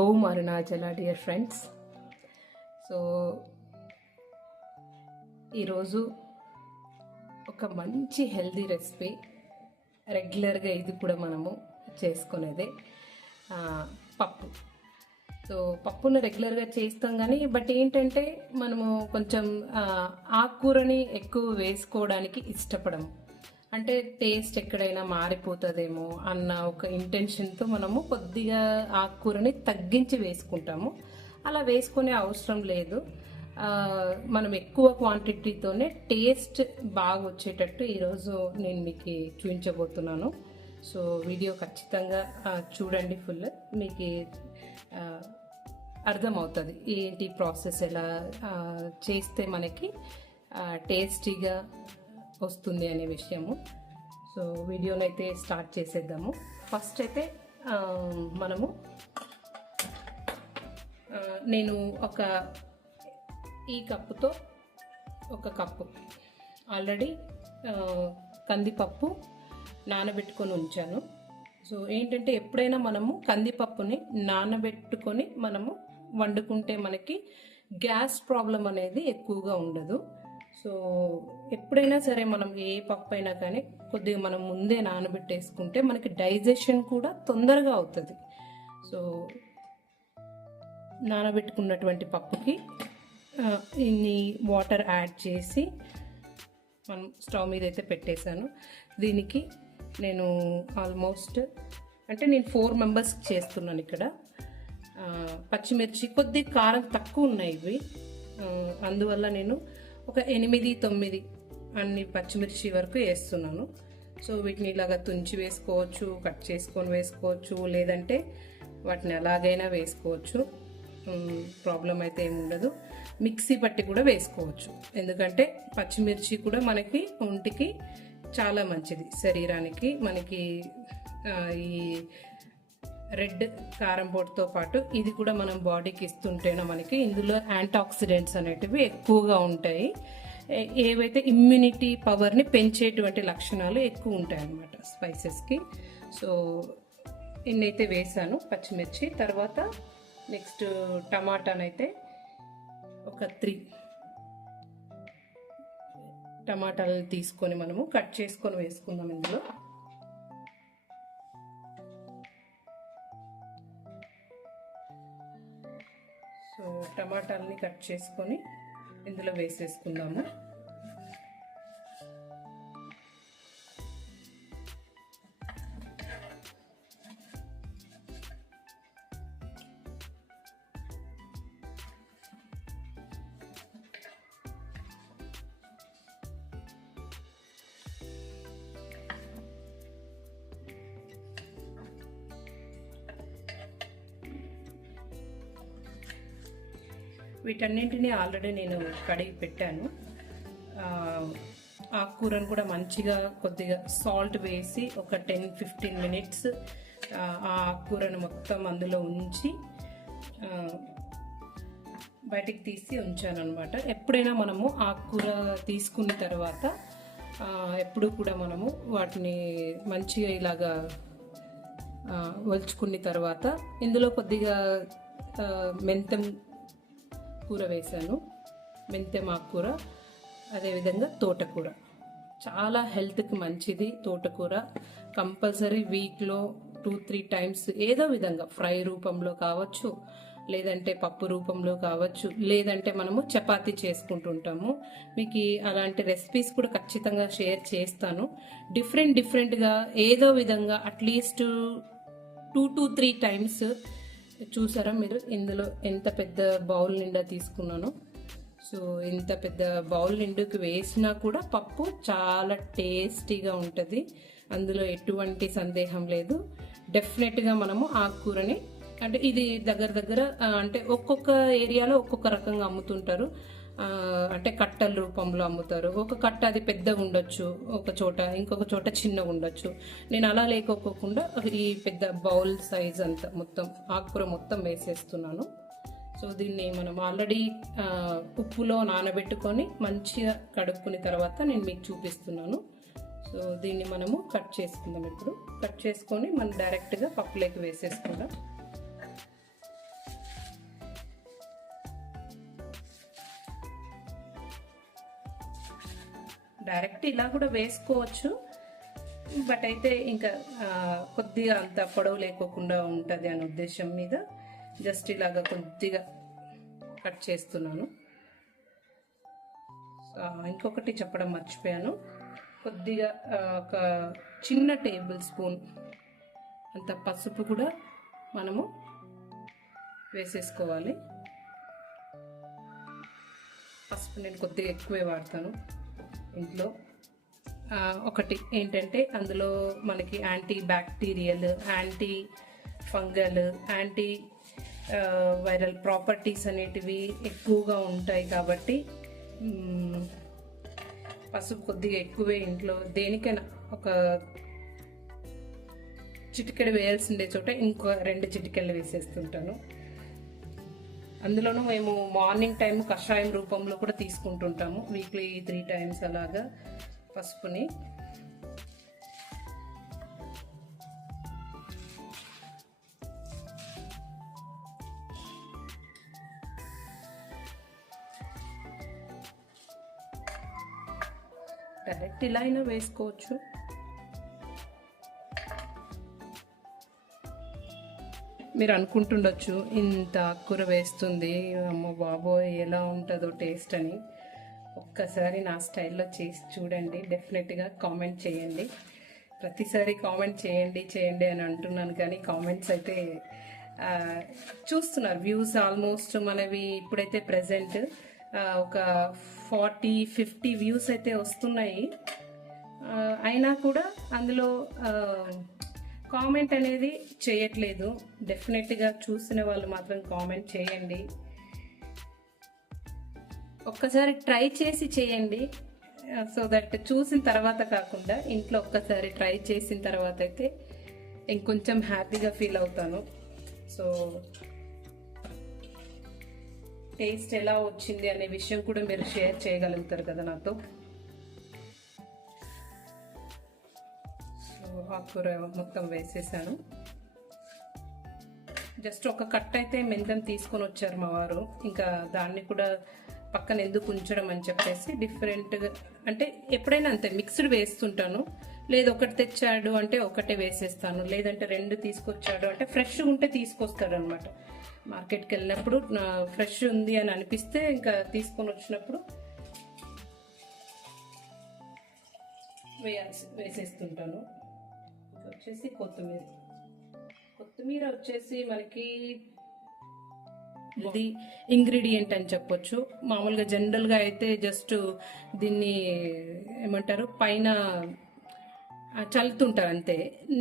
ఓం Arunachal dear friends. So ఈరోజు ఒక మంచి హెల్దీ రెసిపీ, రెగ్యులర్గా ఇది కూడా మనము చేసుకునేదే పప్పు. సో పప్పును రెగ్యులర్గా చేస్తాం కానీ బట్ ఏంటంటే మనము కొంచెం ఆకుకూరని ఎక్కువ వేసుకోవడానికి ఇష్టపడము. అంటే టేస్ట్ ఎక్కడైనా మారిపోతుందేమో అన్న ఒక ఇంటెన్షన్తో మనము కొద్దిగా ఆకుకూరని తగ్గించి వేసుకుంటాము. అలా వేసుకునే అవసరం లేదు. మనం ఎక్కువ క్వాంటిటీతోనే టేస్ట్ బాగా వచ్చేటట్టు ఈరోజు నేను మీకు చూపించబోతున్నాను. సో వీడియో ఖచ్చితంగా చూడండి, ఫుల్ మీకు అర్థమవుతుంది ఏంటి ప్రాసెస్, ఎలా చేస్తే మనకి టేస్టీగా వస్తుంది అనే విషయము. సో వీడియోని అయితే స్టార్ట్ చేసేద్దాము. ఫస్ట్ అయితే మనము నేను ఈ కప్పుతో ఒక కప్పు ఆల్రెడీ కందిపప్పు నానబెట్టుకొని ఉంచాను. సో ఏంటంటే ఎప్పుడైనా మనము కందిపప్పుని నానబెట్టుకొని మనము వండుకుంటే మనకి గ్యాస్ ప్రాబ్లం అనేది ఎక్కువగా ఉండదు. సో ఎప్పుడైనా సరే మనం ఏ పప్పు అయినా కానీ కొద్దిగా మనం ముందే నానబెట్టేసుకుంటే మనకి డైజెషన్ కూడా తొందరగా అవుతుంది. సో నానబెట్టుకున్నటువంటి పప్పుకి ఇన్ని వాటర్ యాడ్ చేసి మనం స్టవ్ మీద అయితే పెట్టేశాను. దీనికి నేను ఆల్మోస్ట్ నేను 4 మెంబర్స్కి చేస్తున్నాను. ఇక్కడ పచ్చిమిర్చి కొద్దిగా కారం తక్కువ ఉన్నాయి ఇవి, అందువల్ల నేను ఒక 8-9 అన్ని పచ్చిమిర్చి వరకు వేస్తున్నాను. సో వీటిని ఇలాగా తుంచి వేసుకోవచ్చు, కట్ చేసుకొని వేసుకోవచ్చు, లేదంటే వాటిని ఎలాగైనా వేసుకోవచ్చు, ప్రాబ్లం అయితే ఏమి ఉండదు. మిక్సీ పట్టి కూడా వేసుకోవచ్చు, ఎందుకంటే పచ్చిమిర్చి కూడా మనకి ఒంటికి చాలా మంచిది, శరీరానికి. మనకి ఈ రెడ్ కారం పొడితో పాటు ఇది కూడా మనం బాడీకి ఇస్తుంటేనే మనకి ఇందులో యాంటీ ఆక్సిడెంట్స్ అనేటివి ఎక్కువగా ఉంటాయి. ఏవైతే ఇమ్యూనిటీ పవర్ని పెంచేటువంటి లక్షణాలు ఎక్కువ ఉంటాయి అన్నమాట స్పైసెస్కి. సో ఇన్నైతే వేసాను పచ్చిమిర్చి. తర్వాత నెక్స్ట్ టమాటానైతే ఒక 3 టమాటాలు తీసుకొని మనము కట్ చేసుకొని వేసుకుందాం ఇందులో. సో టమాటాలని కట్ చేసుకొని ఇందులో వేసేసుకుందాము. వీటన్నింటినీ ఆల్రెడీ నేను కడిగి పెట్టాను. ఆకుకూరను కూడా మంచిగా కొద్దిగా సాల్ట్ వేసి ఒక 10-15 మినిట్స్ ఆ ఆకుకూరను మొత్తం అందులో ఉంచి బయటికి తీసి ఉంచాను అనమాట. ఎప్పుడైనా మనము ఆకుకూర తీసుకున్న తర్వాత ఎప్పుడు కూడా మనము వాటిని మంచిగా ఇలాగా ఒలుచుకున్న తర్వాత ఇందులో కొద్దిగా మెంతం కూర వేసాను, మెంతెం ఆకుకూర, అదేవిధంగా తోటకూర. చాలా హెల్త్కి మంచిది తోటకూర. కంపల్సరీ వీక్లో 2-3 టైమ్స్ ఏదో విధంగా ఫ్రై రూపంలో కావచ్చు, లేదంటే పప్పు రూపంలో కావచ్చు, లేదంటే మనము చపాతీ చేసుకుంటుంటాము. మీకు అలాంటి రెసిపీస్ కూడా ఖచ్చితంగా షేర్ చేస్తాను. డిఫరెంట్గా ఏదో విధంగా అట్లీస్ట్ 2-3 టైమ్స్. చూసారా మీరు ఇందులో ఎంత పెద్ద బౌల్ నిండా తీసుకున్నాను. సో ఇంత పెద్ద బౌల్ నిండుకి వేసినా కూడా పప్పు చాలా టేస్టీగా ఉంటుంది, అందులో ఎటువంటి సందేహం లేదు. డెఫినెట్గా మనము ఆకుకూరని ఇది దగ్గర అంటే ఒక్కొక్క ఏరియాలో ఒక్కొక్క రకంగా అమ్ముతుంటారు. కట్టల రూపంలో అమ్ముతారు. ఒక కట్ట అది పెద్దగా ఉండొచ్చు ఒక చోట, ఇంకొక చోట చిన్నగా ఉండొచ్చు. నేను అలా లేకోకుండా ఈ పెద్ద బౌల్ సైజ్ అంతా మొత్తం ఆకుకూర మొత్తం వేసేస్తున్నాను. సో దీన్ని మనం ఆల్రెడీ ఉప్పులో నానబెట్టుకొని మంచిగా కడుక్కుని తర్వాత నేను మీకు చూపిస్తున్నాను. సో దీన్ని మనము కట్ చేసుకుందాం. ఇప్పుడు కట్ చేసుకొని మనం డైరెక్ట్గా పప్పులోకి వేసేసుకుందాం. డైరెక్ట్ ఇలా కూడా వేసుకోవచ్చు, బట్ అయితే ఇంకా కొద్దిగా అంత పొడవు లేకోకుండా ఉంటుంది అనే ఉద్దేశం మీద జస్ట్ ఇలాగా కొద్దిగా కట్ చేస్తున్నాను. ఇంకొకటి చెప్పడం మర్చిపోయాను, కొద్దిగా ఒక చిన్న టేబుల్ స్పూన్ అంత పసుపు కూడా మనము వేసేసుకోవాలి. పసుపు నేను కొద్దిగా ఎక్కువే వాడతాను ఇంట్లో. ఒకటి ఏంటంటే అందులో మనకి anti bacterial, anti fungal, anti viral properties అనేటివి ఎక్కువగా ఉంటాయి కాబట్టి పసుపు కొద్దిగా ఎక్కువే ఇంట్లో. దేనికైనా ఒక చిటికెడు వేయాల్సిందే చోట ఇంకో 2 చిటికెళ్ళు వేసేస్తుంటాను. అందులోనూ మేము మార్నింగ్ టైం కషాయం రూపంలో కూడా తీసుకుంటుంటాము, వీక్లీ 3 times అలాగా పసుపుని. డైరెక్ట్ ఇలా అయినా వేసుకోవచ్చు. మీరు అనుకుంటుండొచ్చు ఇంత ఆకుకూర వేస్తుంది, అమ్మ బాబోయ్ ఎలా ఉంటుందో టేస్ట్ అని. ఒక్కసారి నా స్టైల్లో చేసి చూడండి, డెఫినెట్గా కామెంట్ చేయండి. ప్రతిసారి కామెంట్ చేయండి అని అంటున్నాను, కానీ కామెంట్స్ అయితే చూస్తున్నారు. వ్యూస్ ఆల్మోస్ట్ మనవి ఇప్పుడైతే ప్రజెంట్ ఒక 40-50 వ్యూస్ అయితే వస్తున్నాయి. అయినా కూడా అందులో కామెంట్ అనేది చేయట్లేదు. డెఫినెట్గా చూసిన వాళ్ళు మాత్రం కామెంట్ చేయండి. ఒక్కసారి ట్రై చేసి చేయండి, సో దట్ చూసిన తర్వాత కాకుండా ఇంట్లో ఒక్కసారి ట్రై చేసిన తర్వాత అయితే ఇంకొంచెం హ్యాపీగా ఫీల్ అవుతాను. సో టేస్ట్ ఎలా వచ్చింది అనే విషయం కూడా మీరు షేర్ చేయగలుగుతారు కదా నాతో. సో ఆకుకూర మొత్తం వేసేసాను. జస్ట్ ఒక కట్ అయితే మెంతం తీసుకొని వచ్చారు మా వారు, ఇంకా దాన్ని కూడా పక్కన ఎందుకు ఉంచడం అని చెప్పేసి డిఫరెంట్గా, అంటే ఎప్పుడైనా అంతే మిక్స్డ్ వేస్తుంటాను. లేదు ఒకటి తెచ్చాడు అంటే ఒకటే వేసేస్తాను, లేదంటే 2 తీసుకొచ్చాడు అంటే ఫ్రెష్గా ఉంటే తీసుకొస్తాడు అనమాట. మార్కెట్కి వెళ్ళినప్పుడు ఫ్రెష్ ఉంది అని అనిపిస్తే ఇంకా తీసుకొని వచ్చినప్పుడు వేసేస్తుంటాను. వచ్చేసి కొత్తిమీర వచ్చేసి మనకి ఇది ఇంగ్రీడియంట్ అని చెప్పొచ్చు. మామూలుగా జనరల్గా అయితే జస్ట్ దీన్ని ఏమంటారు పైన చల్లుతుంటారు అంతే.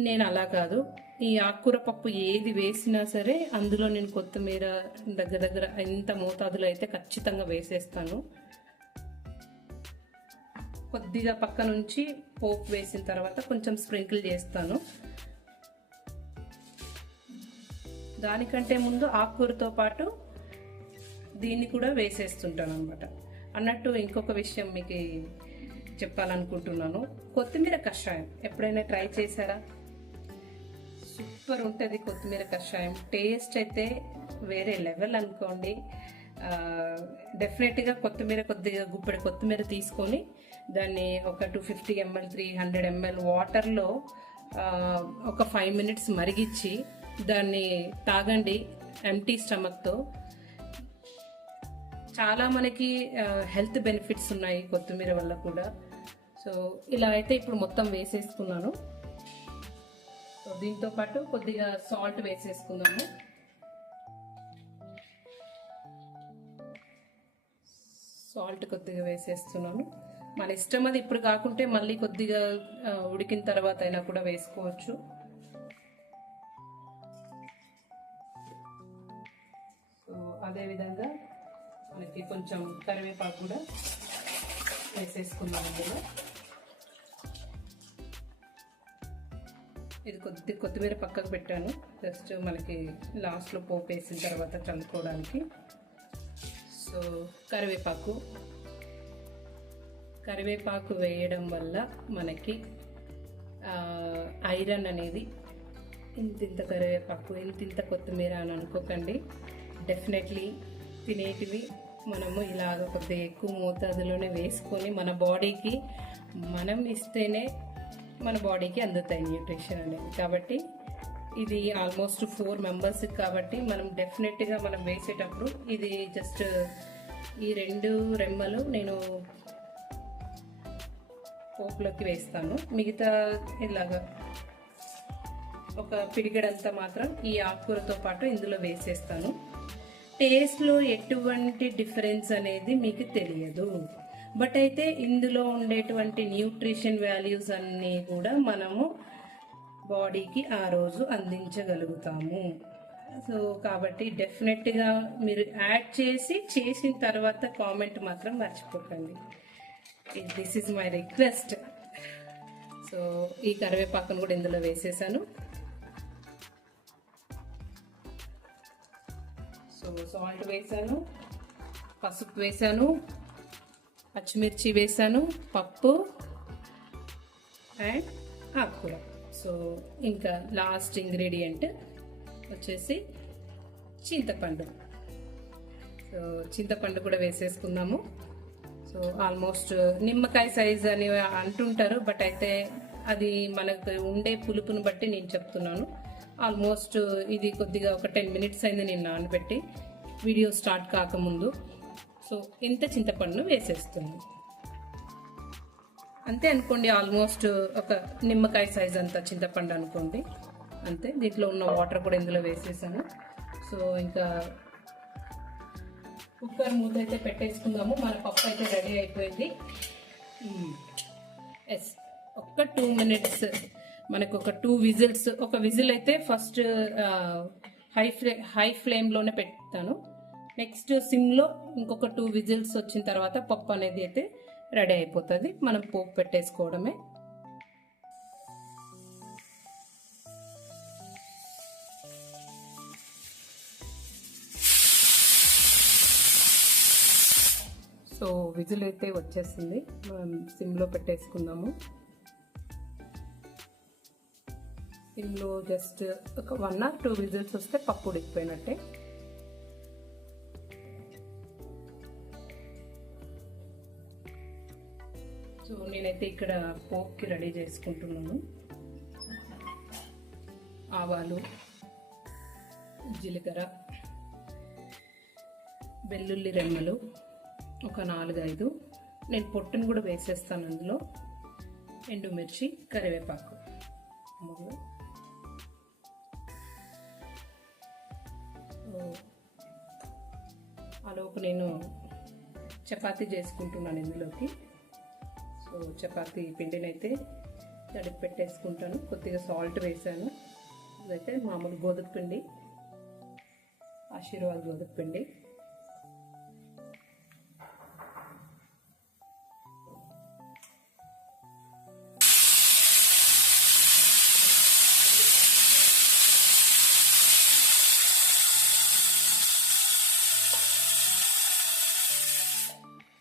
నేను అలా కాదు, ఈ ఆకుకూర పప్పు ఏది వేసినా సరే అందులో నేను కొత్తిమీర దగ్గర ఎంత మోతాదులో అయితే ఖచ్చితంగా వేసేస్తాను. కొద్దిగా పక్క నుంచి పోపు వేసిన తర్వాత కొంచెం స్ప్రింకిల్ చేస్తాను. దానికంటే ముందు ఆకుకూరతో పాటు దీన్ని కూడా వేసేస్తుంటాను అనమాట. అన్నట్టు ఇంకొక విషయం మీకు చెప్పాలనుకుంటున్నాను. కొత్తిమీర కషాయం ఎప్పుడైనా ట్రై చేశారా? సూపర్ ఉంటుంది కొత్తిమీర కషాయం. టేస్ట్ అయితే వేరే లెవెల్ అనుకోండి. డెఫినెట్గా కొద్దిగా గుప్పెడు కొత్తిమీర తీసుకొని దాన్ని ఒక 250 ml 300 ml వాటర్లో ఒక 5 minutes మరిగించి దాన్ని తాగండి ఎంటీ స్టమక్తో. చాలా మనకి హెల్త్ బెనిఫిట్స్ ఉన్నాయి కొత్తిమీర వల్ల కూడా. సో ఇలా అయితే ఇప్పుడు మొత్తం వేసేసుకున్నాను. సో దీంతో పాటు కొద్దిగా సాల్ట్ వేసేసుకున్నాను. సాల్ట్ కొద్దిగా వేసేస్తున్నాను. మన ఇష్టం, అది ఇప్పుడు కాకుంటే మళ్ళీ కొద్దిగా ఉడికిన తర్వాత అయినా కూడా వేసుకోవచ్చు. సో అదేవిధంగా మనకి కొంచెం కరివేపాకు కూడా వేసేసుకున్నాను ఇందులో. ఇది కొత్తిమీర పక్కకు పెట్టాను, జస్ట్ మనకి లాస్ట్లో పోపు వేసిన తర్వాత చల్లుకోవడానికి. సో కరివేపాకు వేయడం వల్ల మనకి ఐరన్ అనేది, ఇంతింత కరివేపాకు ఇంతింత కొత్తిమీర అని అనుకోకండి. డెఫినెట్లీ తినేటివి మనము ఇలాగ కొద్దిగా ఎక్కువ మోతాదులోనే వేసుకొని మన బాడీకి మనం ఇస్తేనే మన బాడీకి అందుతాయి న్యూట్రిషన్ అనేది. కాబట్టి ఇది ఆల్మోస్ట్ 4 మెంబర్స్ కాబట్టి మనం డెఫినెట్గా మనం వేసేటప్పుడు ఇది జస్ట్ ఈ 2 రెమ్మలు నేను పోపులోకి వేస్తాను. మిగతా ఇలాగా ఒక పిడిగడంతా మాత్రం ఈ ఆకుకూరతో పాటు ఇందులో వేసేస్తాను. టేస్ట్లో ఎటువంటి డిఫరెన్స్ అనేది మీకు తెలియదు, బట్ అయితే ఇందులో ఉండేటువంటి న్యూట్రిషన్ వాల్యూస్ అన్నీ కూడా మనము బాడీకి ఆ రోజు అందించగలుగుతాము. సో కాబట్టి డెఫినెట్గా మీరు యాడ్ చేసిన తర్వాత కామెంట్ మాత్రం మర్చిపోకండి. This is my request. So ఈ కరివేపాకును కూడా ఇందులో వేసేసాను. సో సాల్ట్ వేసాను, పసుపు వేసాను, పచ్చిమిర్చి వేసాను, పప్పు అండ్ ఆకుకూర. సో ఇంకా లాస్ట్ ఇంగ్రీడియంట్ వచ్చేసి చింతపండు. సో చింతపండు కూడా వేసేసుకుందాము. సో ఆల్మోస్ట్ నిమ్మకాయ సైజ్ అని అంటుంటారు, బట్ అయితే అది మనకు ఉండే పులుపుని బట్టి నేను చెప్తున్నాను. ఆల్మోస్ట్ ఇది కొద్దిగా ఒక 10 మినిట్స్ అయింది నేను నానబెట్టి వీడియో స్టార్ట్ కాకముందు. సో ఇంత చింతపండును వేసేస్తున్నాను, అంతే అనుకోండి. ఆల్మోస్ట్ ఒక నిమ్మకాయ సైజ్ అంత చింతపండు అనుకోండి, అంతే. దీంట్లో ఉన్న వాటర్ కూడా ఇందులో వేసేసాను. సో ఇంకా కుక్కర్ మూత అయితే పెట్టేసుకుందాము. మన పప్పు అయితే రెడీ అయిపోయింది. ఎస్, ఒక్క 2 మినిట్స్ మనకు ఒక 2 విజిల్స్. ఒక విజిల్ అయితే ఫస్ట్ హై ఫ్లేమ్లోనే పెడతాను. నెక్స్ట్ సిమ్లో ఇంకొక 2 విజిల్స్ వచ్చిన తర్వాత పప్పు అనేది అయితే రెడీ అయిపోతుంది. మనం పోపు పెట్టేసుకోవడమే. సో విజిల్ అయితే వచ్చేసింది, మనం సిమ్లో పెట్టేసుకుందాము. సిమ్లో జస్ట్ ఒక 1 or 2 విజిల్స్ వస్తే పప్పు ఉడికిపోయినట్టే. సో నేనైతే ఇక్కడ పోప్కి రెడీ చేసుకుంటున్నాను. ఆవాలు, జీలకర్ర, వెల్లుల్లి రెమ్మలు ఒక 4-5, నేను పొట్టును కూడా వేసేస్తాను అందులో, ఎండుమిర్చి, కరివేపాకు. అలాగే నేను చపాతీ చేసుకుంటున్నాను ఇందులోకి. సో చపాతీ పిండిని అయితే తడిపి పెట్టేసుకుంటాను. కొద్దిగా సాల్ట్ వేసాను. ఇదైతే మామూలు గోధుమ పిండి, ఆశీర్వాద్ గోధుమ పిండి.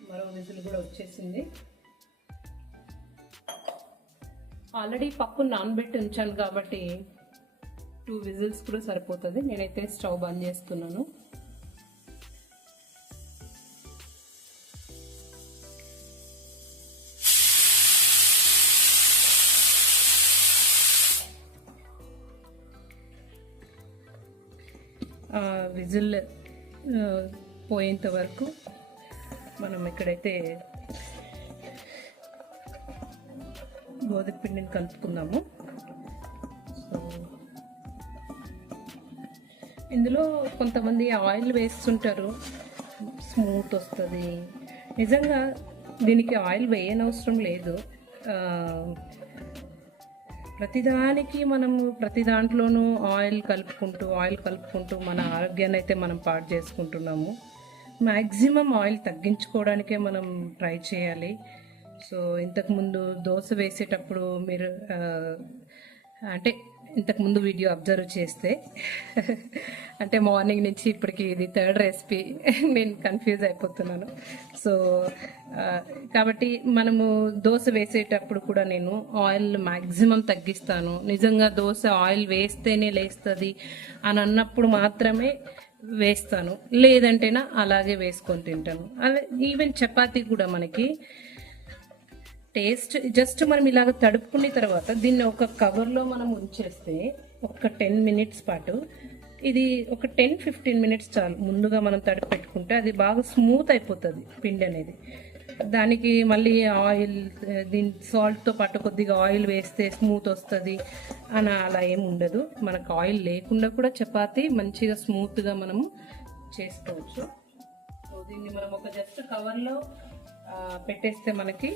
మరో విజిల్ కూడా వచ్చేసింది. ఆల్రెడీ పప్పు నానబెట్టి ఉంచాను కాబట్టి 2 విజిల్స్ కూడా సరిపోతుంది. నేనైతే స్టవ్ బంద్ చేస్తున్నాను. విజిల్ పోయేంత వరకు మనం ఇక్కడైతే గోధుమ పిండిని కలుపుకుందాము. సో ఇందులో కొంతమంది ఆయిల్ వేస్తుంటారు, స్మూత్ వస్తుంది. నిజంగా దీనికి ఆయిల్ వేయనవసరం లేదు. ప్రతిదానికి మనము ప్రతి దాంట్లోనూ ఆయిల్ కలుపుకుంటూ మన ఆరోగ్యాన్ని అయితే మనం పాడు చేసుకుంటున్నాము. మ్యాక్సిమం ఆయిల్ తగ్గించుకోవడానికే మనం ట్రై చేయాలి. సో ఇంతకుముందు దోశ వేసేటప్పుడు మీరు అంటే ఇంతకుముందు వీడియో అబ్జర్వ్ చేస్తే అంటే మార్నింగ్ నుంచి ఇప్పటికి ఇది థర్డ్ రెసిపీ, నేను కన్ఫ్యూజ్ అయిపోతున్నాను. సో కాబట్టి మనము దోశ వేసేటప్పుడు కూడా నేను ఆయిల్ మ్యాక్సిమం తగ్గిస్తాను. నిజంగా దోశ ఆయిల్ వేస్తేనే లేస్తుంది అని అన్నప్పుడు మాత్రమే వేస్తాను, లేదంటేనా అలాగే వేసుకొని తింటాను. అదే ఈవెన్ చపాతీ కూడా మనకి టేస్ట్ జస్ట్ మనం ఇలాగ తడుపుకున్న తర్వాత దీన్ని ఒక కవర్లో మనం ఉంచేస్తే ఒక 10 మినిట్స్ పాటు, ఇది ఒక 10-15 మినిట్స్ చాలు. ముందుగా మనం తడిపి పెట్టుకుంటే అది బాగా స్మూత్ అయిపోతుంది పిండి అనేది. దానికి మళ్ళీ ఆయిల్, దీని సాల్ట్తో పాటు కొద్దిగా ఆయిల్ వేస్తే స్మూత్ వస్తుంది అని అలా ఏమి ఉండదు. మనకు ఆయిల్ లేకుండా కూడా చపాతీ మంచిగా స్మూత్గా మనము చేసుకోవచ్చు. సో దీన్ని మనం ఒక జస్ట్ కవర్లో పెట్టేస్తే మనకి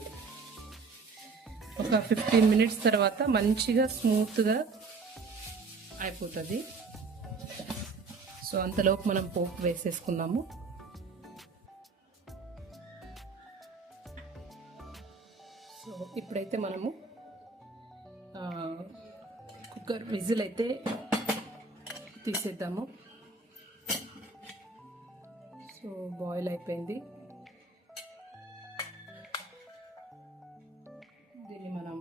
ఒక 15 మినిట్స్ తర్వాత మంచిగా స్మూత్గా అయిపోతుంది. సో అంతలోపు మనం పోపు వేసేసుకున్నాము. సో ఇప్పుడైతే మనము కుక్కర్ విజిల్ అయితే తీసేద్దాము. సో బాయిల్ అయిపోయింది. దీన్ని మనం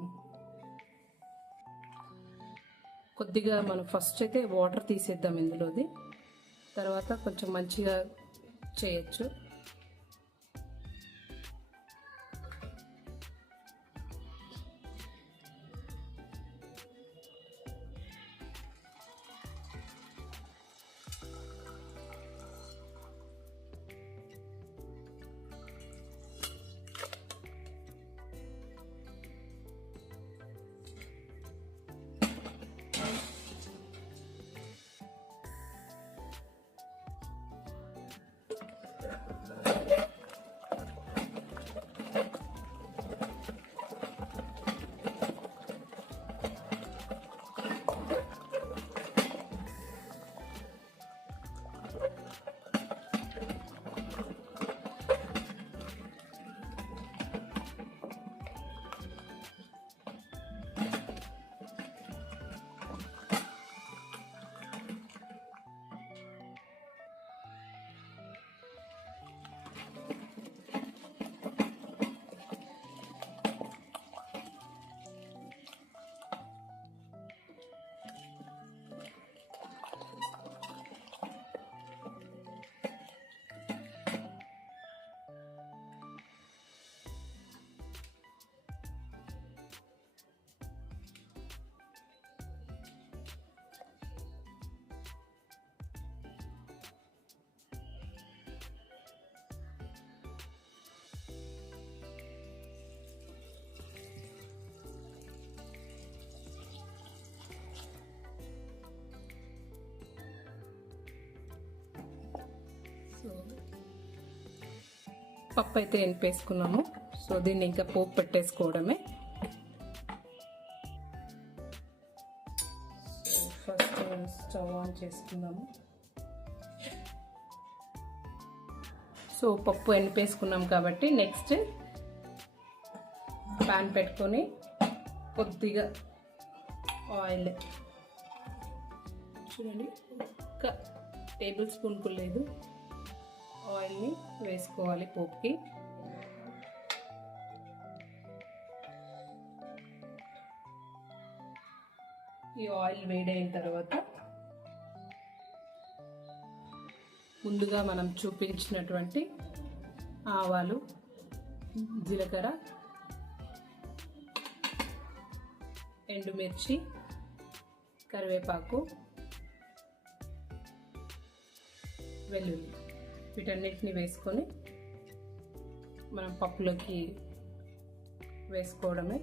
కొద్దిగా ఫస్ట్ అయితే వాటర్ తీసేద్దాం ఇందులోది, తర్వాత కొంచెం మంచిగా చేయొచ్చు. పప్పు అయితే ఎనిపేసుకున్నాము. సో దీన్ని ఇంకా పోపు పెట్టేసుకోవడమే. సో ఫస్ట్ స్టవ్ ఆన్ చేసుకుందాము. సో పప్పు ఎనిపేసుకున్నాం కాబట్టి నెక్స్ట్ ప్యాన్ పెట్టుకొని కొద్దిగా ఆయిల్, చూడండి ఒక టేబుల్ స్పూన్కు లేదు, ఆయిల్ని వేసుకోవాలి పోపుకి. ఈ ఆయిల్ వేడైన తర్వాత ముందుగా మనం చూపించినటువంటి ఆవాలు, జీలకర్ర, ఎండుమిర్చి, కరివేపాకు, వెల్లుల్లి, వీటన్నిటిని వేసుకొని మనం పప్పులోకి వేసుకోవడమే.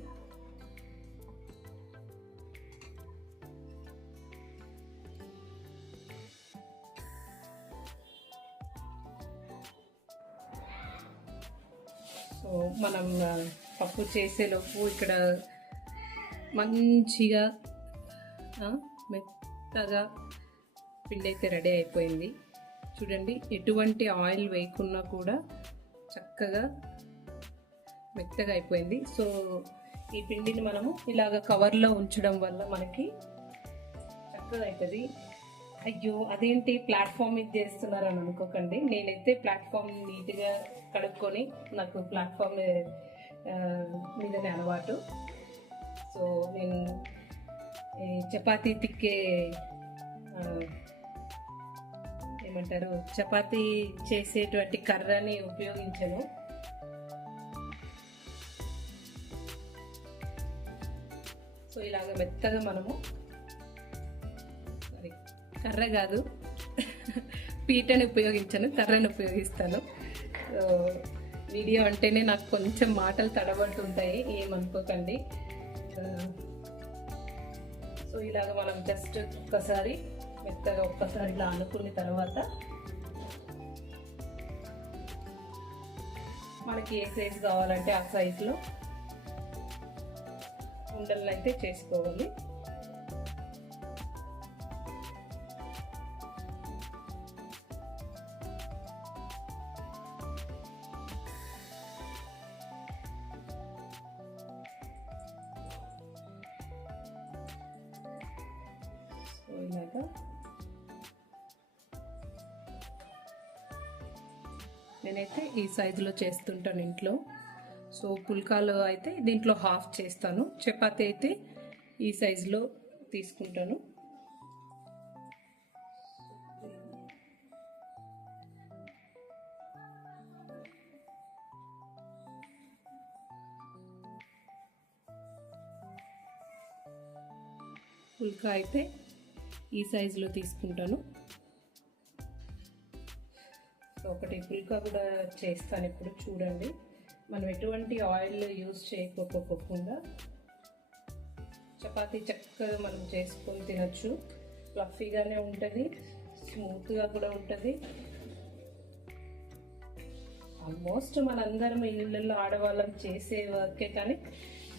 సో మనం పప్పు చేసేలోపు ఇక్కడ మంచిగా మెత్తగా పిండి అయితే రెడీ అయిపోయింది. చూడండి, ఎటువంటి ఆయిల్ వేయకున్నా కూడా చక్కగా మెత్తగా అయిపోయింది. సో ఈ పిండిని మనము ఇలాగ కవర్లో ఉంచడం వల్ల మనకి మెత్తగా అవుతుంది. అయ్యో అదేంటి ప్లాట్ఫామ్ ఇది చేస్తున్నారు అని అనుకోకండి. నేనైతే ప్లాట్ఫామ్ నీట్గా కడుక్కొని, నాకు ప్లాట్ఫామ్ మీదనే అలవాటు. సో నేను చపాతీ తిక్కే ఏమంటారు, చపాతీ చేసేటువంటి కర్రని ఉపయోగించను. సో ఇలాగ మెత్తగా మనము, కర్ర కాదు పీటని ఉపయోగించను, కర్రని ఉపయోగిస్తాను. సో వీడియో అంటేనే నాకు కొంచెం మాటలు తడబడుతుంటాయి, ఏమనుకోకండి. సో ఇలాగ మనం జస్ట్ ఒక్కసారి మెత్తగా ఒక్కసారి ఇలా అనుకున్న తర్వాత మనకి ఏ సైజు కావాలంటే ఆ సైజులో ఉండలను అయితే చేసుకోవాలి. ఇలాగా నేనైతే ఈ సైజులో చేస్తుంటాను ఇంట్లో. సో పుల్కాలు అయితే దీంట్లో హాఫ్ చేస్తాను, చపాతీ అయితే ఈ సైజులో తీసుకుంటాను. పుల్కా అయితే ఈ సైజులో తీసుకుంటాను. ఒకటి పుల్కా కూడా చేస్తాను ఇప్పుడు, చూడండి. మనం ఎటువంటి ఆయిల్ యూజ్ చేయకపోకుండా చపాతీ చక్కగా మనం చేసుకొని తినచ్చు. ఫ్లఫీగానే ఉంటుంది, స్మూత్గా కూడా ఉంటుంది. ఆల్మోస్ట్ మనందరం ఇళ్ళల్లో ఆడవాళ్ళం చేసే వర్కే, కానీ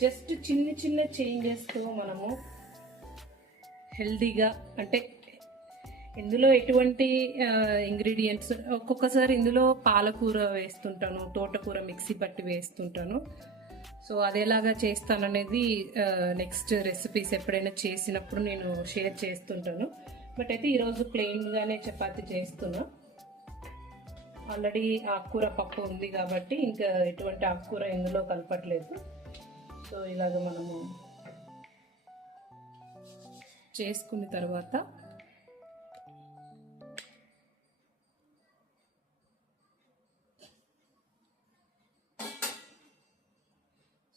జస్ట్ చిన్న చిన్న చేంజెస్తో మనము హెల్దీగా, అంటే ఇందులో ఎటువంటి ఇంగ్రీడియంట్స్, ఒక్కొక్కసారి ఇందులో పాలకూర వేస్తుంటాను, తోటకూర మిక్సీ పట్టి వేస్తుంటాను. సో అది ఎలాగా చేస్తాననేది నెక్స్ట్ రెసిపీస్ ఎప్పుడైనా చేసినప్పుడు నేను షేర్ చేస్తుంటాను. బట్ అయితే ఈరోజు ప్లెయిన్గానే చపాతీ చేస్తున్నా. ఆల్రెడీ ఆకుకూర పప్పు ఉంది కాబట్టి ఇంకా ఎటువంటి ఆకుకూర ఇందులో కలపట్లేదు. సో ఇలాగ మనము చేసుకున్న తర్వాత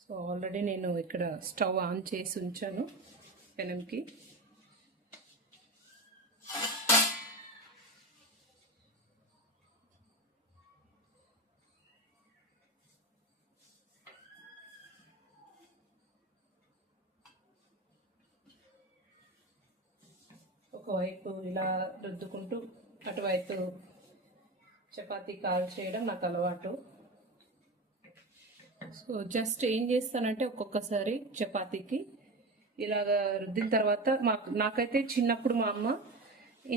సో ఆల్రెడీ నేను ఇక్కడ స్టవ్ ఆన్ చేసి ఉంచాను పెనంకి. ఒకవైపు ఇలా రుద్దుకుంటూ అటువైపు చపాతీ కాల్ చేయడం నాకు అలవాటు. సో జస్ట్ ఏం చేస్తానంటే ఒక్కొక్కసారి చపాతీకి ఇలాగా రుద్దిన తర్వాత నాకైతే చిన్నప్పుడు మా అమ్మ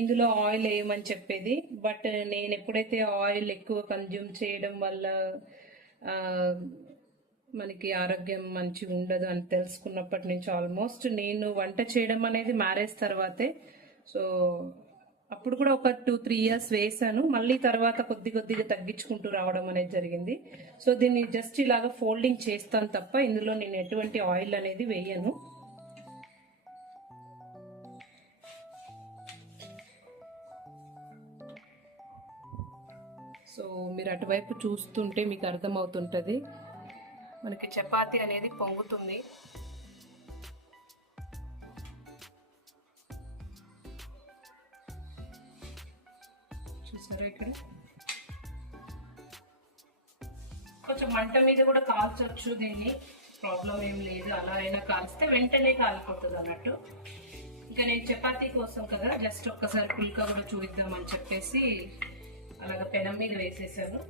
ఇందులో ఆయిల్ వేయమని చెప్పేది. బట్ నేను ఎప్పుడైతే ఆయిల్ ఎక్కువ కన్జ్యూమ్ చేయడం వల్ల మనకి ఆరోగ్యం మంచిగా ఉండదు అని తెలుసుకున్నప్పటి నుంచి ఆల్మోస్ట్ నేను వంట చేయడం అనేది మ్యారేజ్ తర్వాతే. సో అప్పుడు కూడా ఒక 2-3 years వేసాను, మళ్ళీ తర్వాత కొద్ది కొద్దిగా తగ్గించుకుంటూ రావడం అనేది జరిగింది. సో దీన్ని జస్ట్ ఇలాగా ఫోల్డింగ్ చేస్తాను తప్ప ఇందులో నేను ఎటువంటి ఆయిల్ అనేది వేయను. సో మీరు అటువైపు చూస్తుంటే మీకు అర్థమవుతుంటుంది మనకి చపాతీ అనేది పొంగుతుంది. చూసారా ఇక్కడ కొంచెం మంట మీద కూడా కాల్చొచ్చు, దీన్ని ప్రాబ్లం ఏం లేదు. అలా అయినా కాల్స్తే వెంటనే కాలిపోతుంది అన్నట్టు. ఇంకా నేను చపాతీ కోసం కదా జస్ట్ ఒక్కసారి పుల్కా కూడా చూపిద్దామని చెప్పేసి అలాగ పెనం మీద వేసేసాను.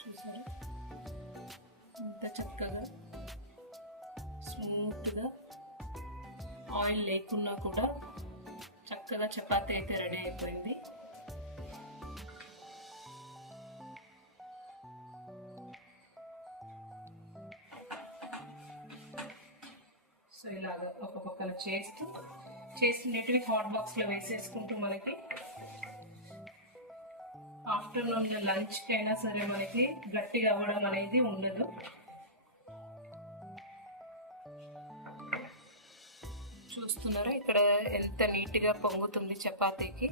చూసారా ఎంత చక్కగా స్మూత్గా ఆయిల్ లేకున్నా కూడా చక్కగా చపాతీ అయితే రెడీ అయిపోయింది. సో ఇలాగ ఒక పక్కన చేసినవి హాట్ బాక్స్లో వేసేసుకుంటూ మనకి ఆఫ్టర్నూన్ లంచ్కి అయినా సరే మనకి గట్టిగా అవ్వడం అనేది ఉండదు. చూస్తున్నారా ఇక్కడ ఎంత నీట్గా పొంగుతుంది చపాతీకి,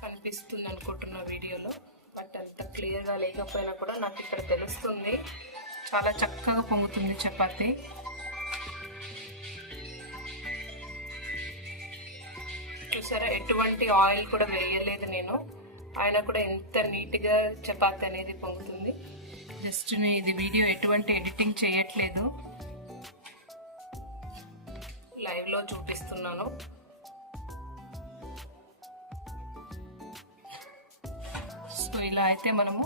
కనిపిస్తుంది అనుకుంటున్నా వీడియోలో, బట్ అంత క్లియర్గా లేకపోయినా కూడా నాకు ఇక్కడ తెలుస్తుంది. చాలా చక్కగా పొంగుతుంది చపాతీ. చూసారా ఎటువంటి ఆయిల్ కూడా వేయలేదు నేను, ఆయన కూడా ఎంత నీట్గా చపాతీ అనేది పొంగుతుంది. జస్ట్ నేను ఇది వీడియో ఎటువంటి ఎడిటింగ్ చేయట్లేదు, లైవ్లో చూపిస్తున్నాను. సో ఇలా అయితే మనము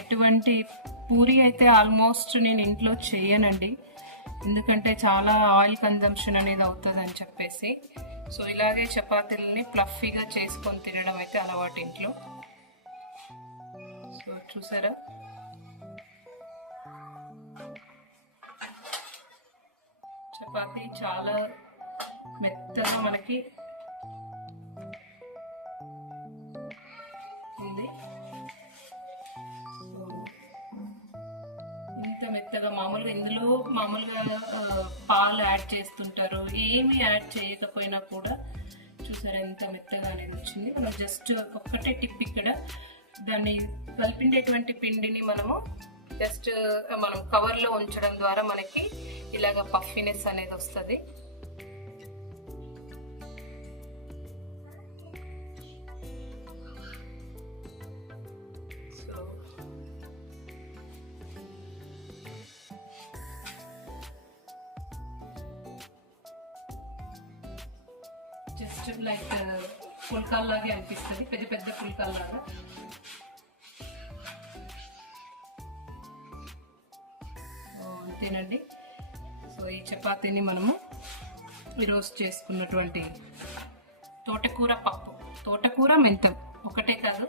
ఎటువంటి పూరి అయితే ఆల్మోస్ట్ నేను ఇంట్లో చేయనండి, ఎందుకంటే చాలా ఆయిల్ కన్జంప్షన్ అనేది అవుతుంది అని చెప్పేసి. సో ఇలాగే చపాతీలని ఫ్లఫీగా చేసుకొని తినడం అయితే అలవాటు ఇంట్లో. సో చూసారా చపాతీ చాలా మెత్తగా మనకి ఉంది. ఇంత మెత్తగా ఇందులో మామూలుగా పాలు యాడ్ చేస్తుంటారు, ఏమి యాడ్ చేయకపోయినా కూడా చూసారా ఎంత మెత్తగా అనేది వచ్చింది. మనం జస్ట్ ఒక్కటే టిప్, ఇక్కడ దాన్ని కలిపిండేటువంటి పిండిని మనము జస్ట్ మనం కవర్లో ఉంచడం ద్వారా మనకి ఇలాగ పఫీనెస్ అనేది వస్తుంది. జస్ట్ లైక్ పుల్కాల్లాగే అనిపిస్తుంది, పెద్ద పెద్ద పుల్కాల్లాగా. అంతేనండి. సో ఈ చపాతీని మనము ఈరోజు చేసుకున్నటువంటి తోటకూర పప్పు, తోటకూర మెంతం ఒకటే కాదు,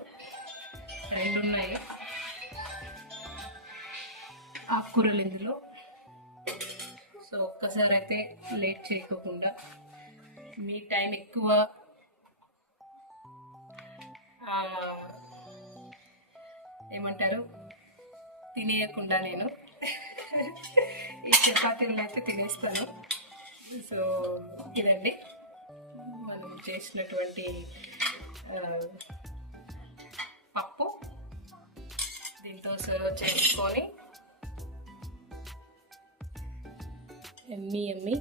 రెండు ఉన్నాయి ఆకుకూరలు ఇందులో. సో ఒక్కసారి అయితే లేట్ చేయకోకుండా, మీ టైం ఎక్కువ ఏమంటారు తినేయకుండా నేను ఈ చపాతీలను అయితే తినేస్తాను. సో ఇదండి మనం చేసినటువంటి పప్పు. దీంతో సర్వ్ చేసుకొని ఎమ్మి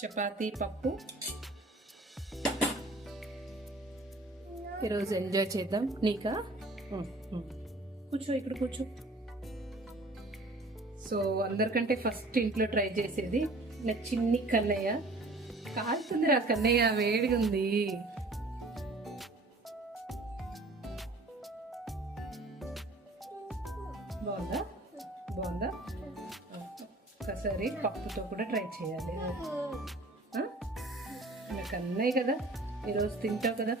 చపాతీ పప్పు ఈరోజు ఎంజాయ్ చేద్దాం. నీకా కూర్చో, ఇక్కడ కూర్చో. సో అందరికంటే ఫస్ట్ ఇంట్లో ట్రై చేసేది నా చిన్ని కన్నయ్య. కాలుతుంది రా కన్నయ్య, వేడిగా ఉంది. బాగుందా? బాగుందా? ఒకసారి పప్పుతో కూడా ట్రై చేయాలి. నాకు అన్నయ్య కదా, ఈరోజు తింటావు కదా.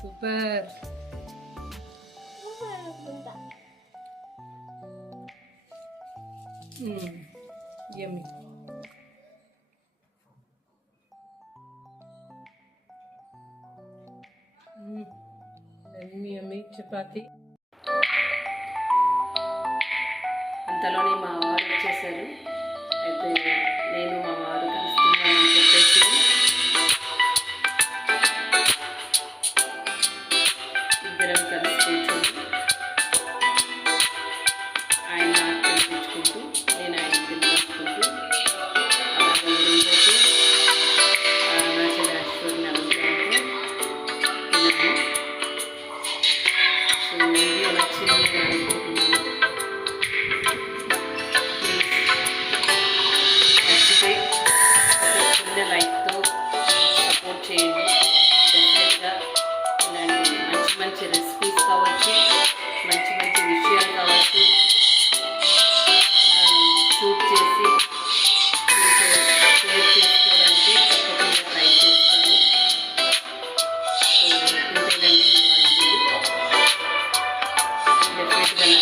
సూపర్. యమ్మీ. యమ్మీ చపాతీ. అంతలోనే మా వారు వచ్చేసారు. అయితే నేను మా వారు కలుస్తున్నామని చెప్పేసి ఇద్దరం కలిసి కూర్చొని ఆయన నాకు తినిపించుకుంటూ నేను ఆయన తినిపించుకుంటూ అలాగే ఈరోజైతే అరుణాచలేశ్వరిని అనుగ్రహంతో తిన్నాము. సో వీడియో నచ్చింది అనుకుంటున్నాను. నచ్చితే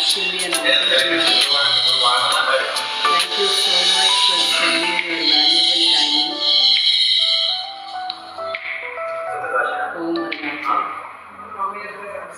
వచ్చింది అని అనుకుంటున్నాను.